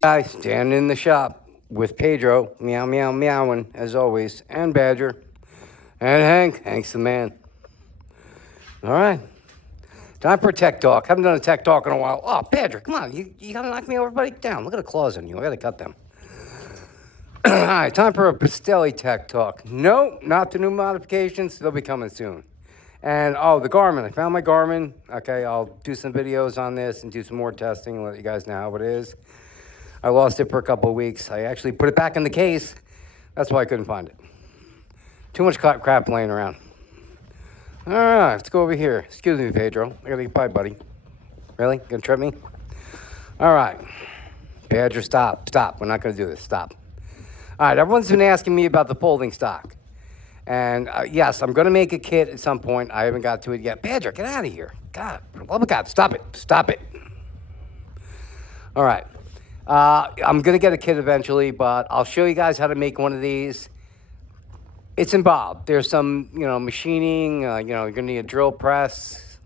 Guy standing in the shop with Pedro, meow, meow, meowing, as always, and Badger, and Hank. Hank's the man. All right. Time for a tech talk. Haven't done a tech talk in a while. Oh, Badger, come on. You got to knock me over, buddy? Down. Look at the claws on you. I got to cut them. All right. Time for a Pistelle tech talk. No, not the new modifications. They'll be coming soon. And, the Garmin. I found my Garmin. Okay, I'll do some videos on this and do some more testing and let you guys know how it is. I lost it for a couple of weeks. I actually put it back in the case. That's why I couldn't find it. Too much crap laying around. All right, let's go over here. Excuse me, Pedro. I gotta get by, buddy. Really? Gonna trip me? All right. Badger, stop. We're not gonna do this. Stop. All right, everyone's been asking me about the folding stock. And yes, I'm gonna make a kit at some point. I haven't got to it yet. Badger, get out of here. God, for the love of God, stop it. All right. I'm going to get a kit eventually, but I'll show you guys how to make one of these. It's involved. There's some, machining. You're going to need a drill press.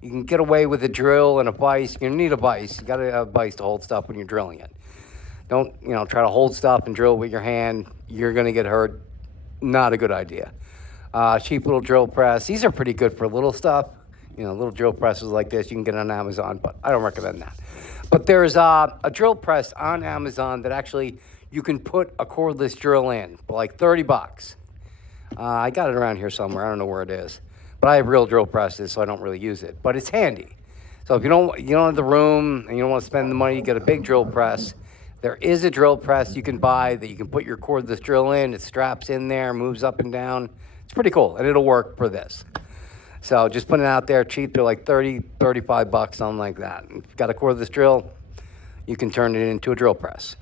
You can get away with a drill and a vise. You're going to need a vise. You got to have a vise to hold stuff when you're drilling it. Don't, try to hold stuff and drill with your hand. You're going to get hurt. Not a good idea. Cheap little drill press. These are pretty good for little stuff. Little drill presses like this you can get on Amazon, but I don't recommend that. But there's a drill press on Amazon that actually you can put a cordless drill in for like $30. I got it around here somewhere. I don't know where it is. But I have real drill presses, so I don't really use it. But it's handy. So if you don't have the room and you don't want to spend the money, you get a big drill press. There is a drill press you can buy that you can put your cordless drill in. It straps in there, moves up and down. It's pretty cool, and it'll work for this. So just putting it out there cheap. They're like $35, something like that. If you've got a cordless drill, you can turn it into a drill press.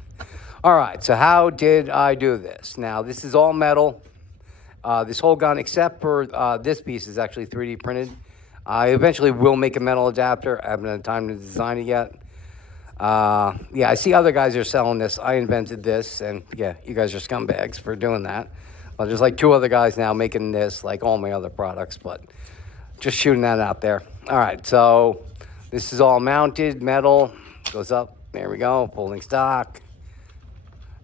All right, so how did I do this? Now, this is all metal. This whole gun, except for this piece, is actually 3D printed. I eventually will make a metal adapter. I haven't had time to design it yet. I see other guys are selling this. I invented this, and yeah, you guys are scumbags for doing that. Well, there's like 2 other guys now making this, like all my other products, but just shooting that out there. All right, so this is all mounted, metal, goes up. There we go, folding stock.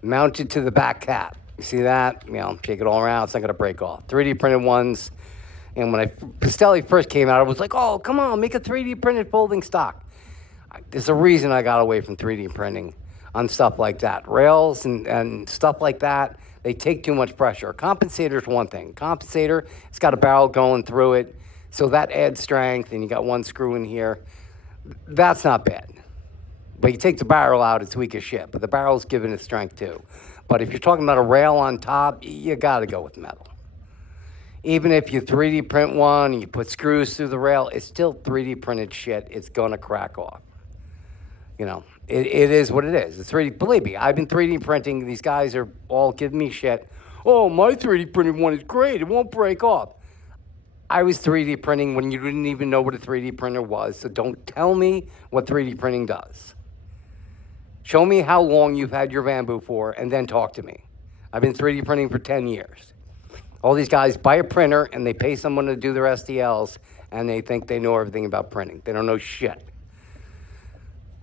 Mounted to the back cap. You see that? Shake it all around. It's not going to break off. 3D printed ones. And when Pistelle first came out, I was like, oh, come on, make a 3D printed folding stock. There's a reason I got away from 3D printing on stuff like that. Rails and stuff like that, they take too much pressure. Compensator's one thing. Compensator, it's got a barrel going through it. So that adds strength, and you got one screw in here. That's not bad. But you take the barrel out, it's weak as shit. But the barrel's giving it strength too. But if you're talking about a rail on top, you got to go with metal. Even if you 3D print one and you put screws through the rail, it's still 3D printed shit. It's going to crack off. It is what it is. It's 3D. Believe me, I've been 3D printing. These guys are all giving me shit. Oh, my 3D printed one is great. It won't break off. I was 3D printing when you didn't even know what a 3D printer was, so don't tell me what 3D printing does. Show me how long you've had your bamboo for, and then talk to me. I've been 3D printing for 10 years. All these guys buy a printer, and they pay someone to do their STLs, and they think they know everything about printing. They don't know shit.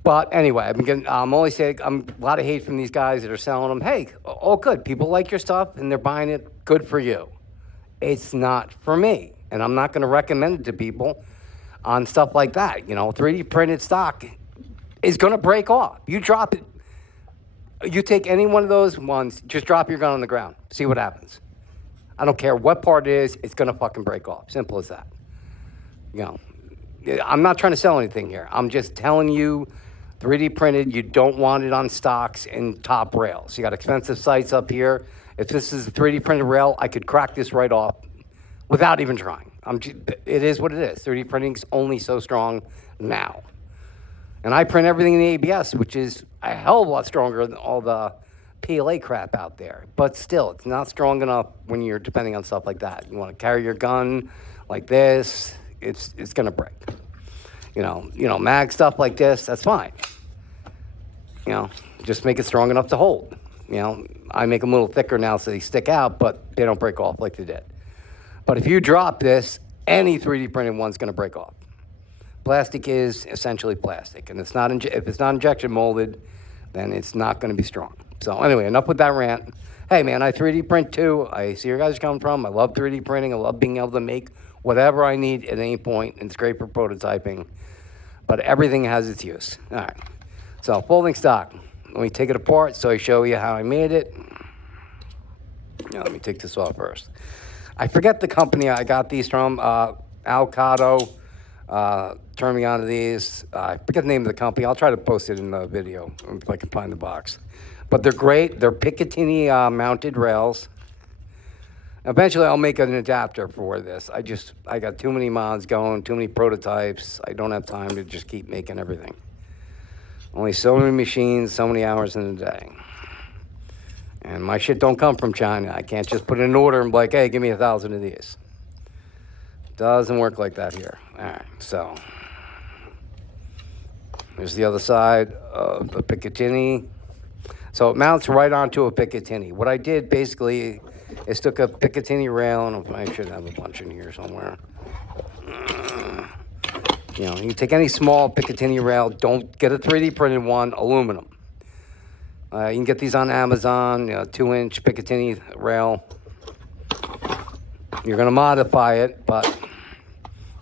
But anyway, I'm only saying, a lot of hate from these guys that are selling them. Hey, all good. People like your stuff, and they're buying it. Good for you. It's not for me. And I'm not going to recommend it to people on stuff like that. 3D printed stock is going to break off. You drop it. You take any one of those ones, just drop your gun on the ground. See what happens. I don't care what part it is, it's going to fucking break off. Simple as that. I'm not trying to sell anything here. I'm just telling you, 3D printed, you don't want it on stocks and top rails. You got expensive sights up here. If this is a 3D printed rail, I could crack this right off without even trying. It is what it is. 3D printing's only so strong now. And I print everything in the ABS, which is a hell of a lot stronger than all the PLA crap out there. But still, it's not strong enough when you're depending on stuff like that. You want to carry your gun like this, it's going to break. Mag stuff like this, that's fine. Just make it strong enough to hold. I make them a little thicker now so they stick out, but they don't break off like they did. But if you drop this, any 3D printed one's going to break off. Plastic is essentially plastic, and if it's not injection molded, then it's not going to be strong. So anyway, enough with that rant. Hey man, I 3D print too. I see where you guys are coming from. I love 3D printing. I love being able to make whatever I need at any point, and it's great for prototyping. But everything has its use. All right. So folding stock. Let me take it apart so I show you how I made it. Now, let me take this off first. I forget the company I got these from. Alcado turned me on to these. I forget the name of the company. I'll try to post it in the video if I can find the box. But they're great. They're Picatinny mounted rails. Eventually, I'll make an adapter for this. I got too many mods going, too many prototypes. I don't have time to just keep making everything. Only so many machines, so many hours in a day. And my shit don't come from China. I can't just put in an order and be like, hey, give me 1,000 of these. Doesn't work like that here. All right, so there's the other side of the Picatinny. So it mounts right onto a Picatinny. What I did basically is took a Picatinny rail, and I should have a bunch in here somewhere. You know, you can take any small Picatinny rail. Don't get a 3D printed one, aluminum. You can get these on Amazon, 2-inch Picatinny rail. You're going to modify it, but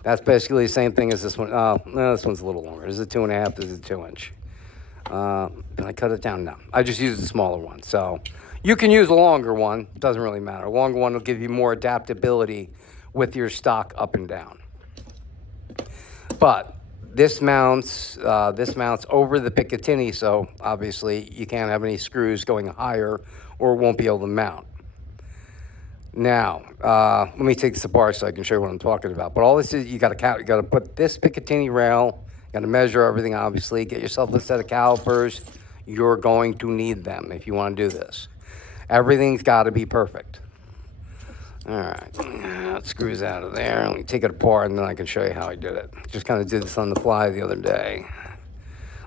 that's basically the same thing as this one. No, this one's a little longer. This is a 2.5, this is a 2-inch. Can I cut it down? No. I just used a smaller one. So you can use a longer one. It doesn't really matter. A longer one will give you more adaptability with your stock up and down. But this mounts over the Picatinny, so obviously you can't have any screws going higher or it won't be able to mount. Now, let me take this apart so I can show you what I'm talking about. But all this is, you got to put this Picatinny rail, you got to measure everything, obviously. Get yourself a set of calipers. You're going to need them if you want to do this. Everything's got to be perfect. All right, that screws out of there. Let me take it apart, and then I can show you how I did it. Just kind of did this on the fly the other day.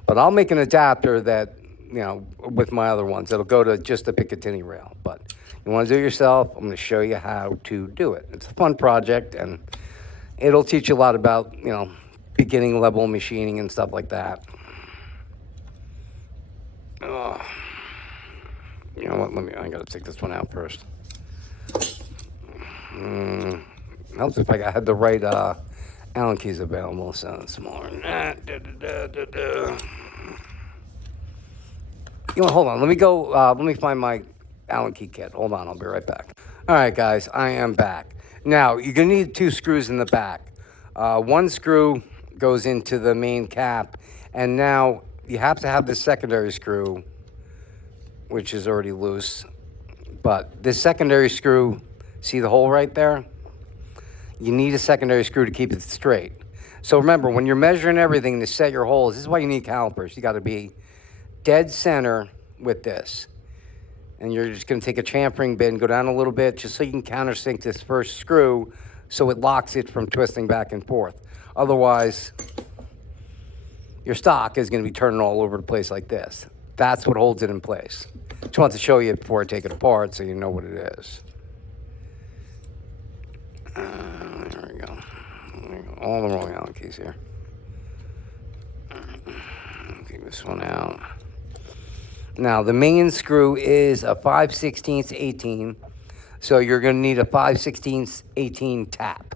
But I'll make an adapter that, with my other ones, it'll go to just the Picatinny rail. But you want to do it yourself, I'm going to show you how to do it. It's a fun project, and it'll teach you a lot about, beginning level machining and stuff like that. You know what, I got to take this one out first. Helps if I had the right Allen keys available, so it's smaller than that. Hold on. Let me find my Allen key kit. Hold on, I'll be right back. All right, guys, I am back. Now, you're going to need 2 screws in the back. One screw goes into the main cap, and now you have to have the secondary screw, which is already loose. But this secondary screw, see the hole right there? You need a secondary screw to keep it straight. So remember, when you're measuring everything to set your holes, this is why you need calipers. You got to be dead center with this. And you're just going to take a chamfering bit and go down a little bit just so you can countersink this first screw so it locks it from twisting back and forth. Otherwise, your stock is going to be turning all over the place like this. That's what holds it in place. Just wanted to show you before I take it apart so you know what it is. There we go. All the wrong Allen keys here. Take this one out. Now, the main screw is a 5/16 18, so you're going to need a 5/16 18 tap.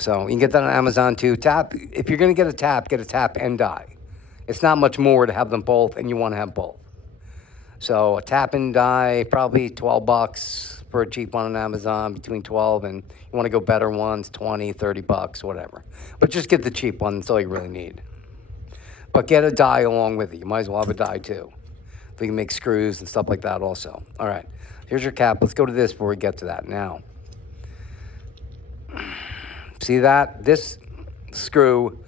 So you can get that on Amazon too. Tap, if you're going to get a tap and die. It's not much more to have them both, and you want to have both. So a tap and die, probably $12 for a cheap one on Amazon, between 12 and you want to go better ones, 20, $30, whatever. But just get the cheap one, that's all you really need. But get a die along with it. You might as well have a die too. So you can make screws and stuff like that also. All right, here's your cap. Let's go to this before we get to that now. See that? This screw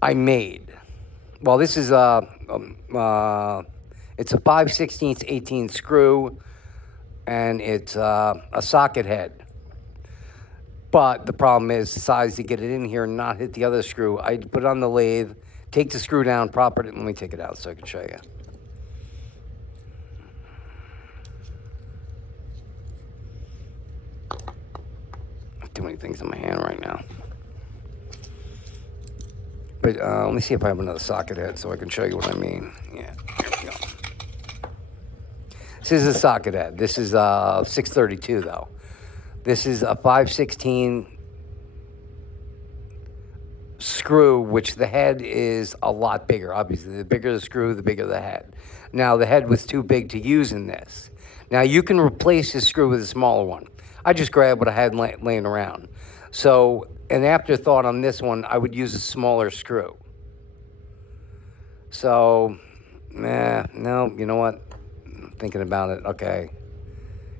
I made. Well, this is it's a 5/16 18 screw, and it's a socket head. But the problem is the size to get it in here and not hit the other screw. I put it on the lathe, take the screw down, prop it, and let me take it out so I can show you. Too many things in my hand right now. But let me see if I have another socket head so I can show you what I mean. Yeah, here we go. This is a socket head. This is 632 though. This is a 5/16 screw, which the head is a lot bigger. Obviously, the bigger the screw, the bigger the head. Now, the head was too big to use in this. Now, you can replace this screw with a smaller one. I just grabbed what I had laying around. So, an afterthought on this one, I would use a smaller screw. So, no, you know what? I'm thinking about it. Okay.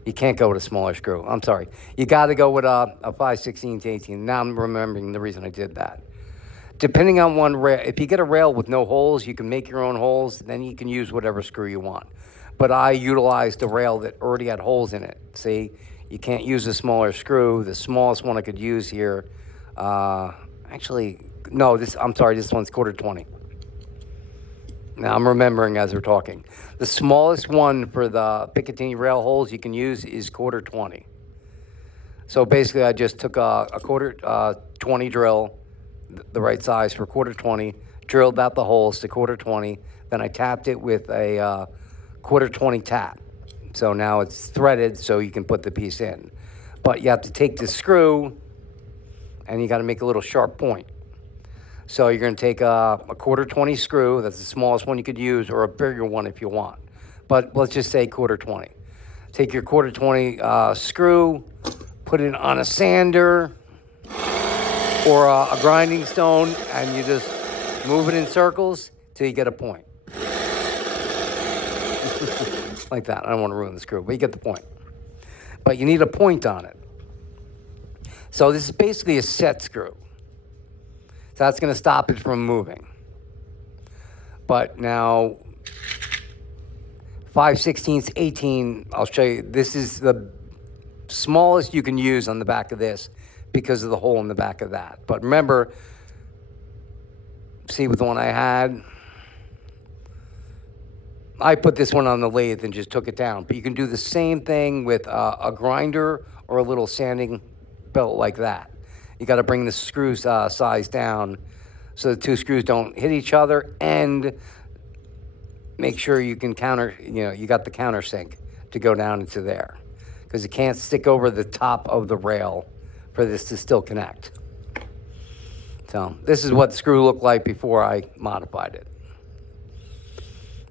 You can't go with a smaller screw. I'm sorry. You got to go with a 5/16 to 18. Now I'm remembering the reason I did that. Depending on one rail, if you get a rail with no holes, you can make your own holes. Then you can use whatever screw you want. But I utilized a rail that already had holes in it. See, you can't use a smaller screw. The smallest one I could use here, actually, no, I'm sorry, this one's 1/4 20. Now I'm remembering as we're talking. The smallest one for the Picatinny rail holes you can use is 1/4 20. So basically I just took a 1/4 20 drill, the right size for 1/4 20, drilled out the holes to 1/4 20, then I tapped it with a 1/4 20 tap. So now it's threaded so you can put the piece in. But you have to take the screw and you got to make a little sharp point. So you're going to take a 1/4 20 screw, that's the smallest one you could use, or a bigger one if you want. But let's just say 1/4 20. Take your 1/4 20 screw, put it on a sander or a grinding stone, and you just move it in circles till you get a point. Like that. I don't want to ruin the screw, but you get the point. But you need a point on it. So this is basically a set screw. So that's going to stop it from moving. But now, 5/16 18, I'll show you. This is the smallest you can use on the back of this because of the hole in the back of that. But remember, see with the one I had, I put this one on the lathe and just took it down. But you can do the same thing with a grinder or a little sanding belt like that. You got to bring the screw size down so the two screws don't hit each other, and make sure you can you got the countersink to go down into there, because it can't stick over the top of the rail for this to still connect. So this is what the screw looked like before I modified it.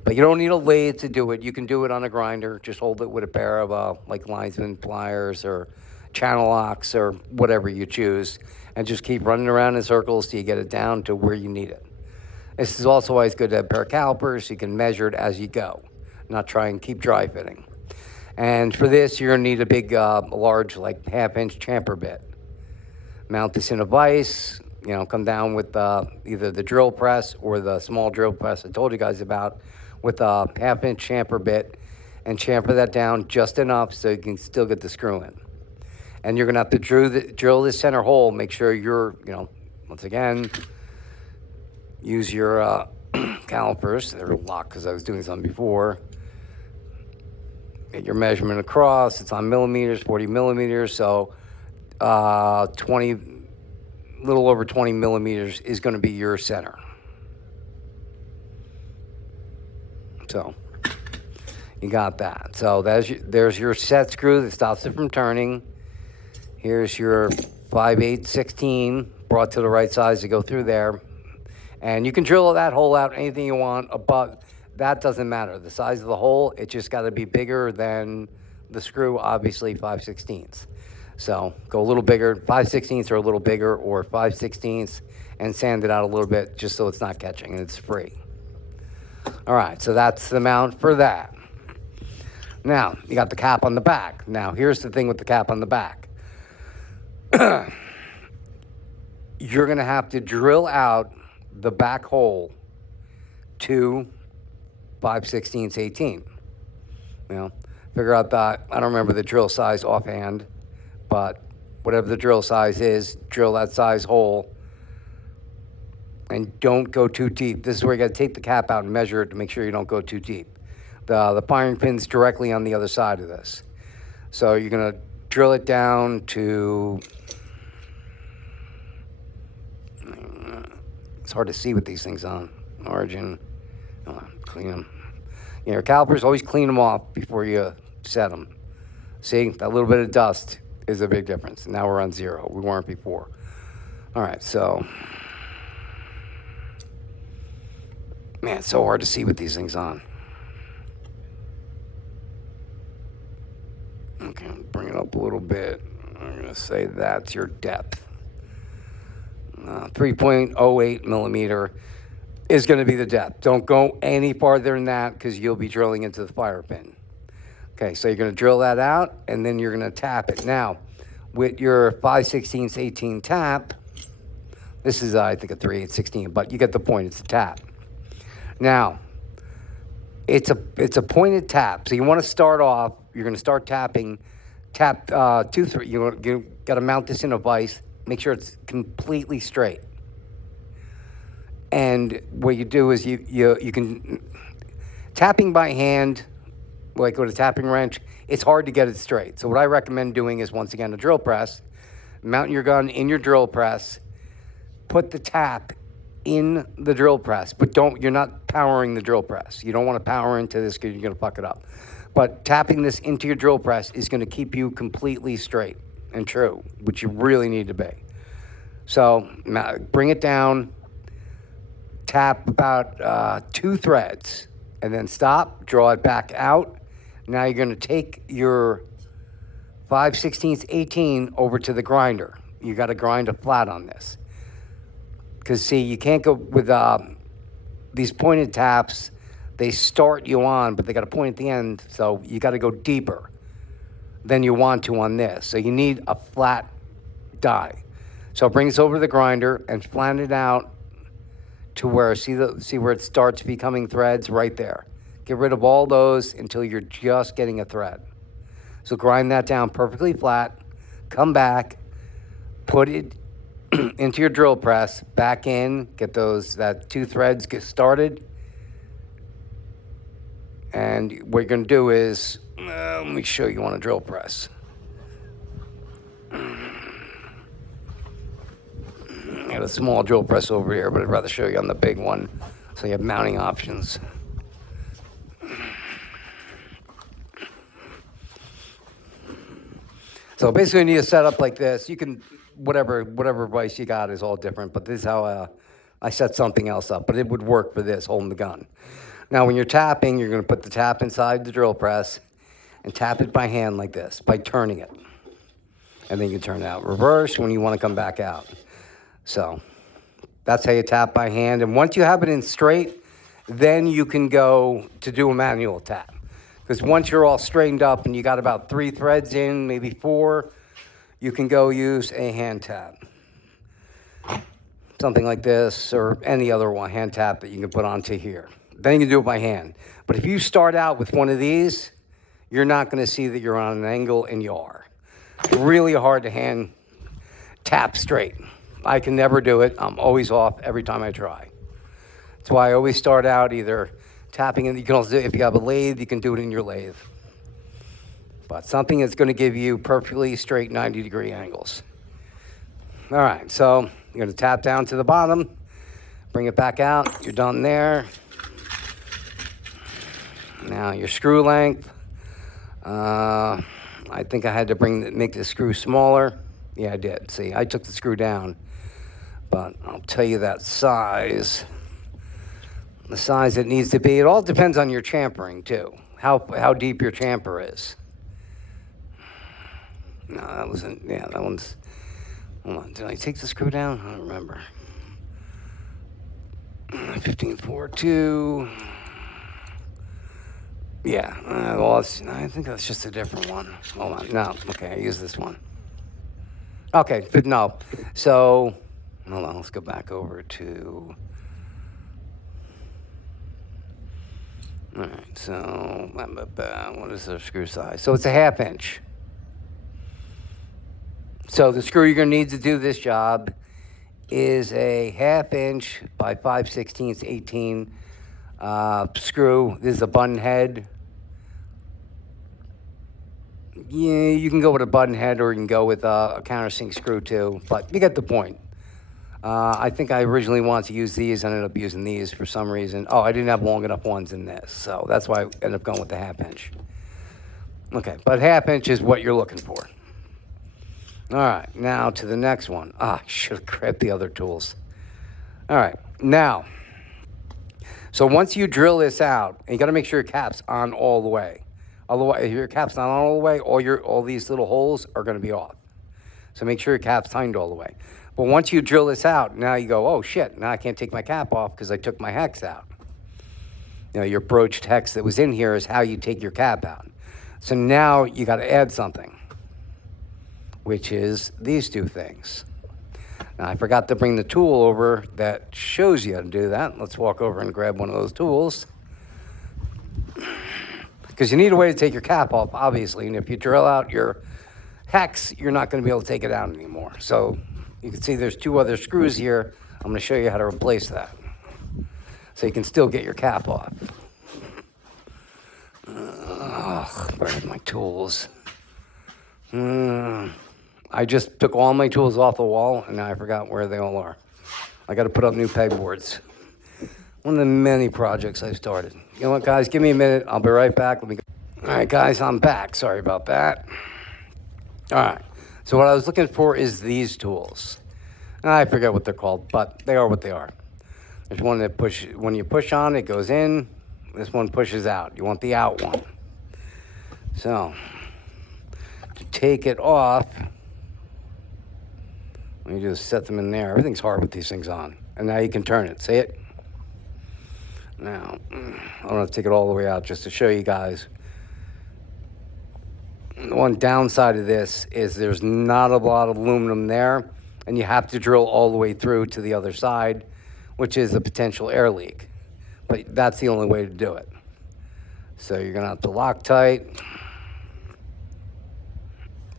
But you don't need a lathe to do it. You can do it on a grinder. Just hold it with a pair of like linesman pliers or channel locks or whatever you choose, and just keep running around in circles till you get it down to where you need it. This is also always good to have a pair of calipers so you can measure it as you go, not try and keep dry fitting. And for this, you're going to need a big, large, like 1/2-inch chamfer bit. Mount this in a vise, come down with either the drill press or the small drill press I told you guys about, with a 1/2-inch chamfer bit, and chamfer that down just enough so you can still get the screw in. And you're going to have to drill this center hole. Make sure you're, once again, use your calipers. They're locked because I was doing something before. Get your measurement across. It's on millimeters, 40 millimeters. So 20, little over 20 millimeters is going to be your center. So you got that. So there's your set screw that stops it from turning. Here's your 5/8/16 brought to the right size to go through there. And you can drill that hole out anything you want, but that doesn't matter. The size of the hole, it just got to be bigger than the screw, obviously 5/16. So go a little bigger. 5/16 are a little bigger, or 5/16, and sand it out a little bit just so it's not catching and it's free. All right, so that's the mount for that. Now, you got the cap on the back. Now, here's the thing with the cap on the back. You're going to have to drill out the back hole to 5/16 18. Figure out that. I don't remember the drill size offhand, but whatever the drill size is, drill that size hole, and don't go too deep. This is where you got to take the cap out and measure it to make sure you don't go too deep. The firing pin's directly on the other side of this. So you're going to drill it down to It's hard to see with these things on. Origin. Come on, clean them. Your calipers, always clean them off before you set them. See, that little bit of dust is a big difference. Now we're on 0. We weren't before. All right, so. Man, it's so hard to see with these things on. Okay, bring it up a little bit. I'm going to say that's your depth. 3.08 millimeter is going to be the depth. Don't go any farther than that because you'll be drilling into the fire pin. Okay, so you're going to drill that out, and then you're going to tap it. Now, with your 5/16 18 tap, this is, I think, a 3/8 but you get the point. It's a tap. Now, it's a pointed tap. So you want to start off, you're going to start tapping, tap 2, 3. You got to mount this in a vise. Make sure it's completely straight. And what you do is you can, tapping by hand, like with a tapping wrench, it's hard to get it straight. So what I recommend doing is, once again, a drill press, mounting your gun in your drill press, put the tap in the drill press, but you're not powering the drill press. You don't want to power into this because you're going to fuck it up. But tapping this into your drill press is going to keep you completely straight and true, which you really need to be. So bring it down, tap about 2 threads, and then stop, draw it back out. Now you're going to take your 5/16 18 over to the grinder. You got to grind it flat on this. Because, see, you can't go with these pointed taps. They start you on, but they got a point at the end, so you got to go deeper than you want to on this. So you need a flat die. So bring this over to the grinder and flatten it out to where, see where it starts becoming threads right there. Get rid of all those until you're just getting a thread. So grind that down perfectly flat. Come back, put it into your drill press, back in, get that 2 threads get started. And what you're going to do is, let me show you on a drill press. I got a small drill press over here, but I'd rather show you on the big one so you have mounting options. So basically you need a setup like this. You can, whatever vise you got is all different, but this is how I set something else up, but it would work for this, holding the gun. Now when you're tapping, you're going to put the tap inside the drill press and tap it by hand like this, by turning it. And then you can turn it out reverse when you want to come back out. So that's how you tap by hand. And once you have it in straight, then you can go to do a manual tap. Because once you're all straightened up and you got about 3 threads in, maybe 4, you can go use a hand tap. Something like this or any other one, hand tap that you can put onto here. Then you can do it by hand. But if you start out with one of these, you're not going to see that you're on an angle, and you are. It's really hard to hand tap straight. I can never do it. I'm always off every time I try. That's why I always start out either tapping, and you can also, if you have a lathe, you can do it in your lathe. But something that's going to give you perfectly straight 90-degree angles. All right, so you're going to tap down to the bottom, bring it back out. You're done there. Now your screw length. I think I had to make the screw smaller. Yeah, I did. See, I took the screw down. But I'll tell you that size. The size it needs to be. It all depends on your champering, too. How deep your chamfer is. No, that wasn't. Yeah, that one's. Hold on. Did I take the screw down? I don't remember. 15.42. Yeah. Well, I think that's just a different one. Hold on. No. Okay, I use this one. Okay, but no. So, hold on. Let's go back over to. All right. So, what is the screw size? So it's a 1/2 inch. So the screw you're going to need to do this job is a 1/2 inch by 5/16 18 screw. This is a button head. Yeah, you can go with a button head or you can go with a countersink screw too, but you get the point. I think I originally wanted to use these. I ended up using these for some reason. Oh, I didn't have long enough ones in this, so that's why I ended up going with the 1/2 inch. Okay, but 1/2 inch is what you're looking for. All right, now to the next one. I should have grabbed the other tools. All right, now, so once you drill this out, and you got to make sure your cap's on all the way. Otherwise, if your cap's not on all the way, all these little holes are going to be off. So make sure your cap's tightened all the way. But once you drill this out, now you go, oh shit, now I can't take my cap off because I took my hex out. You know, your broached hex that was in here is how you take your cap out. So now you got to add something, which is these two things. Now, I forgot to bring the tool over that shows you how to do that. Let's walk over and grab one of those tools. Because you need a way to take your cap off, obviously. And if you drill out your hex, you're not going to be able to take it out anymore. So you can see there's 2 other screws here. I'm going to show you how to replace that. So you can still get your cap off. Where are my tools? I just took all my tools off the wall, and now I forgot where they all are. I got to put up new pegboards. One of the many projects I've started. You know what, guys? Give me a minute. I'll be right back. All right, guys, I'm back. Sorry about that. All right. So what I was looking for is these tools. I forget what they're called, but they are what they are. There's one that when you push on, it goes in. This one pushes out. You want the out one. So to take it off, you just set them in there. Everything's hard with these things on. And now you can turn it. See it? Now, I don't have to take it all the way out just to show you guys. The one downside of this is there's not a lot of aluminum there, and you have to drill all the way through to the other side, which is a potential air leak. But that's the only way to do it. So you're going to have to Loctite.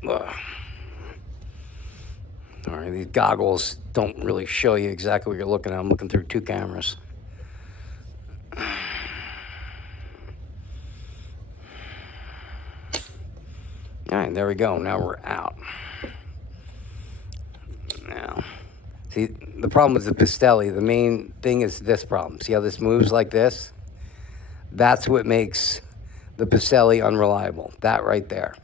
Ugh. All right, these goggles don't really show you exactly what you're looking at. I'm looking through 2 cameras. All right, there we go. Now we're out. Now, see, the problem with the Pistelle, the main thing is this problem. See how this moves like this? That's what makes the Pistelle unreliable. That right there.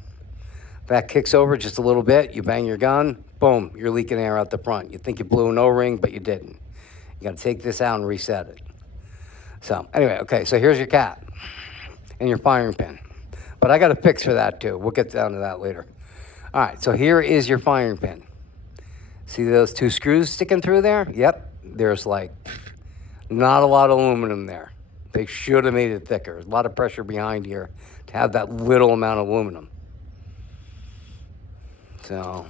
That kicks over just a little bit. You bang your gun. Boom, you're leaking air out the front. You think you blew an O-ring, but you didn't. You got to take this out and reset it. So anyway, okay, so here's your cap and your firing pin. But I got a fix for that too. We'll get down to that later. All right, so here is your firing pin. See those 2 screws sticking through there? Yep, there's like not a lot of aluminum there. They should have made it thicker. There's a lot of pressure behind here to have that little amount of aluminum. So,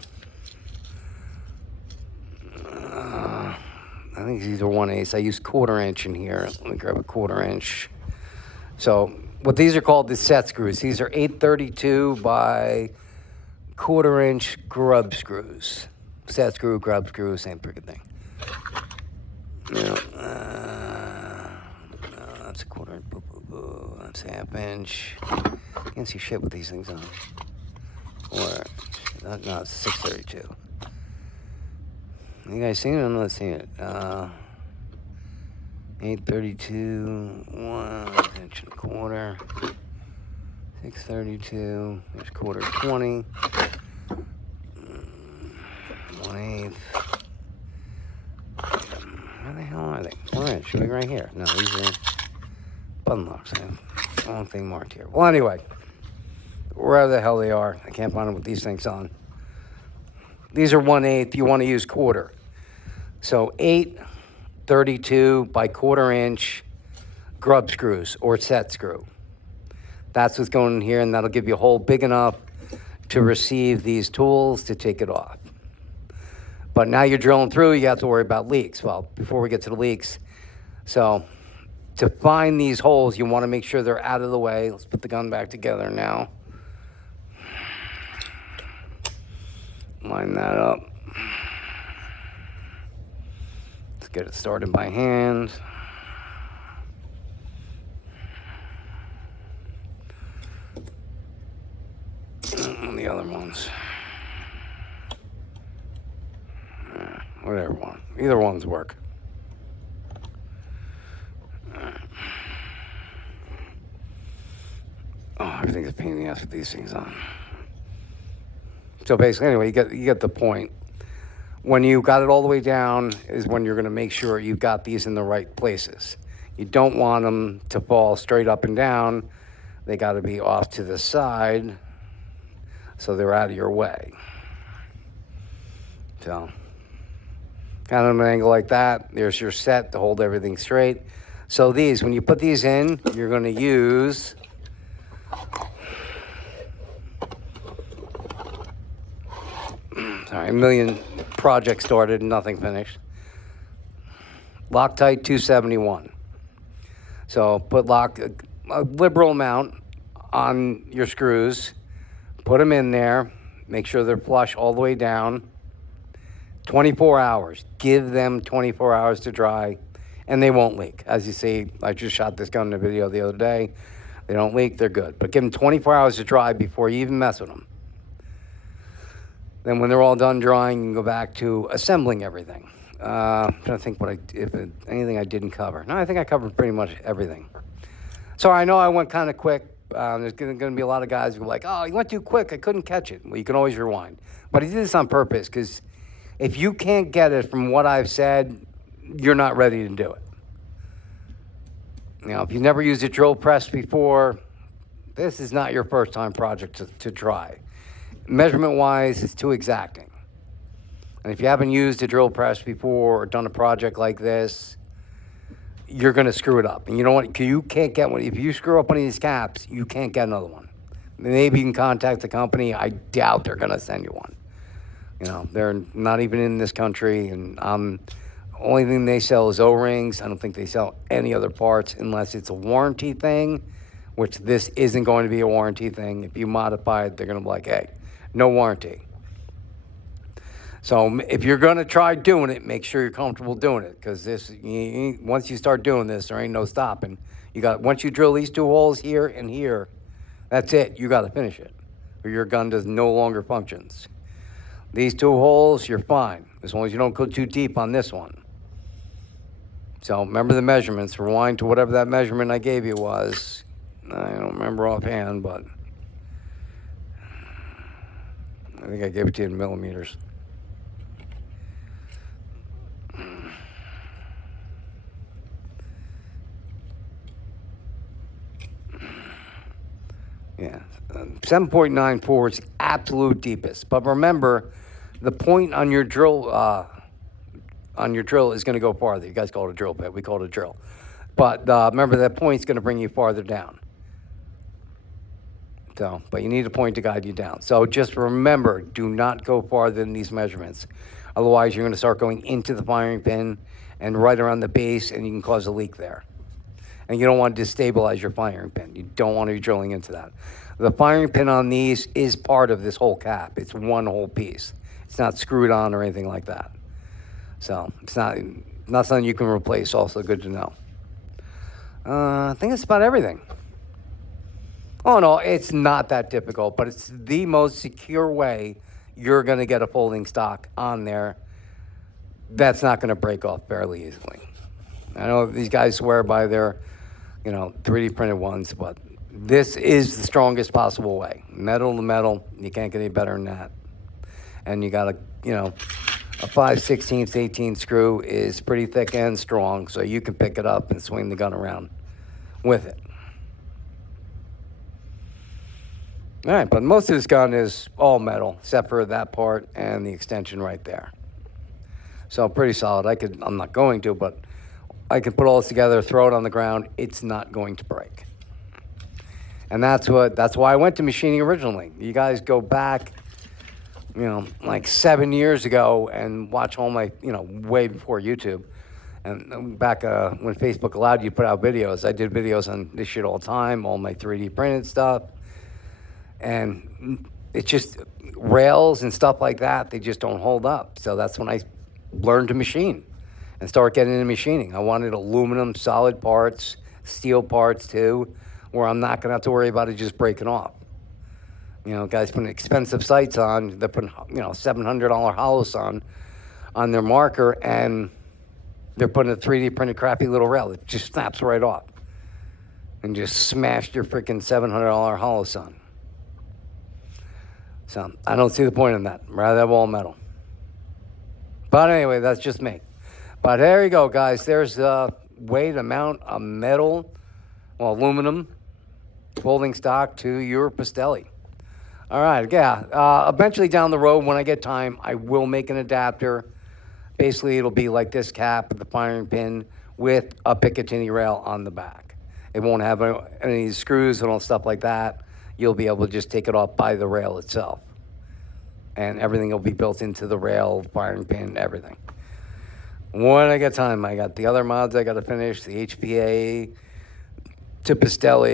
I think these are 1/8. I use 1/4 inch in here. Let me grab a 1/4 inch. So, what these are called the set screws. These are 832 by 1/4 inch grub screws. Set screw, grub screw, same freaking thing. Yeah, that's a 1/4 inch. That's 1/2 inch. Can't see shit with these things on. No, it's 632. You guys seen it? I'm not seeing it. 832, 1.25 inch. 632. There's 1/4 20. 1/8. Where the hell are they? Where should be right here? No, these are button locks. I have the wrong thing marked here. Well, anyway, wherever the hell they are, I can't find them with these things on. These are 1/8. You want to use 1/4. So 832 by 1/4 inch grub screws or set screw. That's what's going in here, and that'll give you a hole big enough to receive these tools to take it off. But now you're drilling through, you have to worry about leaks. Well, before we get to the leaks, so to find these holes, you want to make sure they're out of the way. Let's put the gun back together now. Line that up. Let's get it started by hand. And the other ones. Whatever one. Either ones work. Oh, everything's a pain in the ass with these things on. So basically, anyway, you get the point. When you got it all the way down is when you're going to make sure you've got these in the right places. You don't want them to fall straight up and down. They got to be off to the side so they're out of your way. So, kind of an angle like that. There's your set to hold everything straight. So these, when you put these in, you're going to use sorry, a million projects started, nothing finished. Loctite 271. So put a liberal amount on your screws. Put them in there. Make sure they're flush all the way down. 24 hours. Give them 24 hours to dry, and they won't leak. As you see, I just shot this gun in a video the other day. They don't leak, they're good. But give them 24 hours to dry before you even mess with them. Then when they're all done drying, you can go back to assembling everything. I'm trying to think anything I didn't cover. No, I think I covered pretty much everything. So I know I went kind of quick. There's going to be a lot of guys who are like, oh, you went too quick, I couldn't catch it. Well, you can always rewind. But I did this on purpose because if you can't get it from what I've said, you're not ready to do it. You know, if you've never used a drill press before, this is not your first time project to try. Measurement-wise, it's too exacting. And if you haven't used a drill press before or done a project like this, you're going to screw it up. And you know what? You can't get one. If you screw up one of these caps, you can't get another one. Maybe you can contact the company. I doubt they're going to send you one. You know, they're not even in this country, and only thing they sell is O-rings. I don't think they sell any other parts unless it's a warranty thing, which this isn't going to be a warranty thing. If you modify it, they're going to be like, hey, no warranty. So if you're going to try doing it, make sure you're comfortable doing it, because once you start doing this, there ain't no stopping. Once you drill these 2 holes here and here, that's it. You got to finish it, or your gun does no longer functions. These 2 holes, you're fine, as long as you don't go too deep on this one. So remember the measurements. Rewind to whatever that measurement I gave you was. I don't remember offhand, but I think I gave it to you in millimeters. Yeah, 7.94 is absolute deepest. But remember, the point on your drill is going to go farther. You guys call it a drill bit. We call it a drill. But remember, that point's going to bring you farther down. So, but you need a point to guide you down. So just remember, do not go farther than these measurements. Otherwise, you're going to start going into the firing pin and right around the base, and you can cause a leak there. And you don't want to destabilize your firing pin. You don't want to be drilling into that. The firing pin on these is part of this whole cap. It's one whole piece. It's not screwed on or anything like that. So it's not something you can replace. Also good to know. I think that's about everything. Oh, no, it's not that difficult, but it's the most secure way you're going to get a folding stock on there that's not going to break off fairly easily. I know these guys swear by their, 3D printed ones, but this is the strongest possible way. Metal to metal, you can't get any better than that. And you got a 5/16 18 screw is pretty thick and strong, so you can pick it up and swing the gun around with it. All right, but most of this gun is all metal, except for that part and the extension right there. So pretty solid. I'm not going to, but I can put all this together, throw it on the ground. It's not going to break. And that's why I went to machining originally. You guys go back, like 7 years ago and watch all my, way before YouTube. And back when Facebook allowed you to put out videos, I did videos on this shit all the time, all my 3D printed stuff. And it's just rails and stuff like that, they just don't hold up. So that's when I learned to machine and start getting into machining. I wanted aluminum, solid parts, steel parts too, where I'm not gonna have to worry about it just breaking off. Guys putting expensive sights on, they're putting, $700 hollows on. on their marker, and they're putting a 3D printed crappy little rail that just snaps right off and just smashed your freaking $700 Holosun. So I don't see the point in that. Rather have all metal. But anyway, that's just me. But there you go, guys. There's a way to mount a metal, well, aluminum folding stock to your Pistelle. All right, yeah. Eventually down the road, when I get time, I will make an adapter. Basically, it'll be like this cap with the firing pin with a Picatinny rail on the back. It won't have any screws and stuff like that. You'll be able to just take it off by the rail itself. And everything will be built into the rail, firing pin, everything. When I get time, I got the other mods I got to finish, the HPA to Pistelle,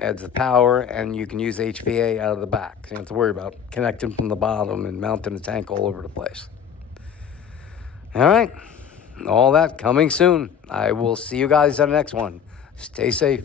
adds the power, and you can use HPA out of the back. So you don't have to worry about connecting from the bottom and mounting the tank all over the place. All right, all that coming soon. I will see you guys on the next one. Stay safe.